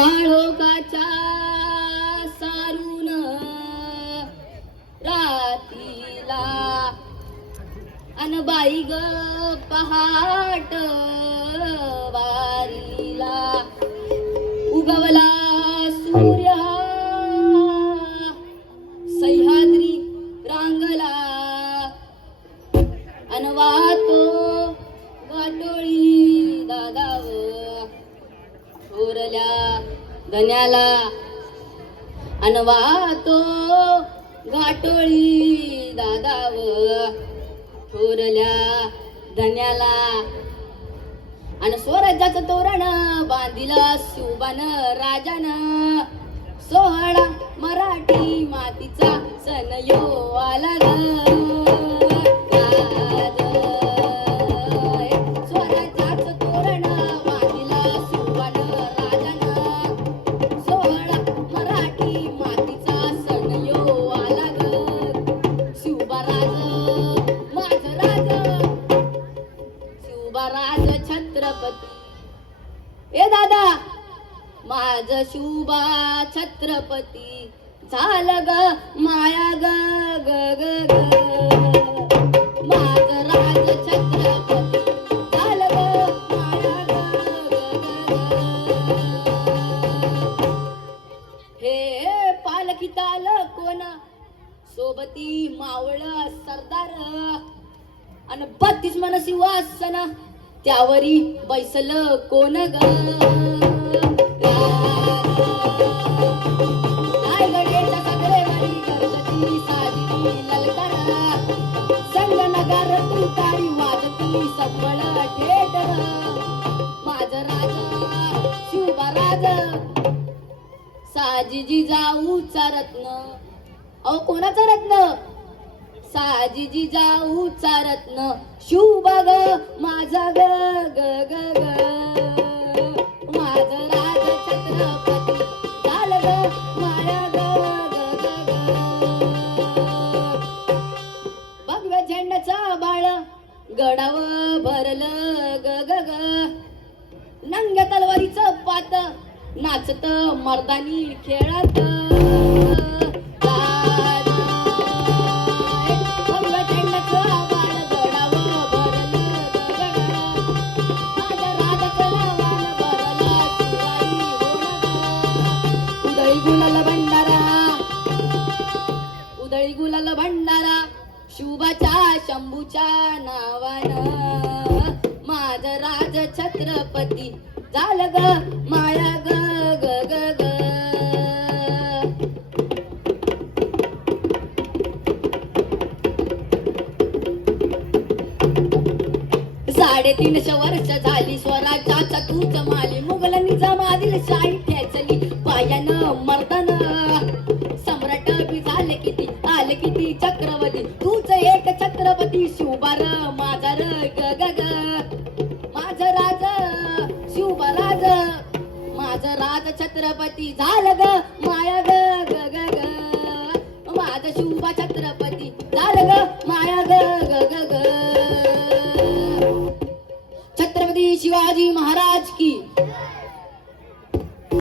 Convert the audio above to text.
काळोखाच्या सारून रातीला अनबाई ग पहाट वारीला उगवला सूर्य सह्याद्री रांगला अनवातो वाटोळी दादाव थोरल्या धन्याला अनवातो घाटोळी दादाव थोरल्या धन्याला अन स्वराज्याचं तोरण बांधिला शिवबान राजान सोहळा मराठी मातीचा सण यो आला ग स्वराज्याचं तोरण बांधिला शिवबान राजान सोहळा मराठी मातीचा सण यो आला ग शिवबाराज माझ राज शिवबाराज छत्रपती ए दादा माझ शिवबा छत्रपती झालं ग माया ग ग ग ग माझ राज छत्रपती झालं ग माया ग ग ग हे पालखीत आलं कोण सोबती मावळ सरदार अन 32 मनसी वासन त्यावरी बैसल कोण ग रायगडेच्या सगळेवारी गरजती साजी ललकार संगनगर तुतारी वाजती संबळ ठेट माझ राज शिवबाराज साजीजी जाऊ रत्न अहो कोणाचा रत्न साजीजी जाऊ रत्न शिवबा ग माझा ग ग ग ग माझ राज छत्रपती झालं ग माया ग ग ग भगव्या झेंड्याचा बाळ गडाव भरलं ग ग ग नंग्या तलवारीचं पात नाचत मर्दानी खेळात उदळी गुलाल भंडारा शिवबाच्या शंभूच्या नावानं माझ राज छत्रपती झालं ग माया ग ग ग ग 350 वर्ष झाली स्वराज्याचा तूच माली मुघल निजामादिल शाही ठेचली पायानं मर्दन सम्राट बी झाले किती आले किती चक्रवर्ती तूच एक छत्रपती शिवबार माझा र ग ग ग माझ राज शिवबाराज माझ राज छत्रपती झालं ग माया ग ग ग ग माझ शिवबा छत्रपती झालं ग माया ग ग ग ग छत्रपती शिवाजी महाराज की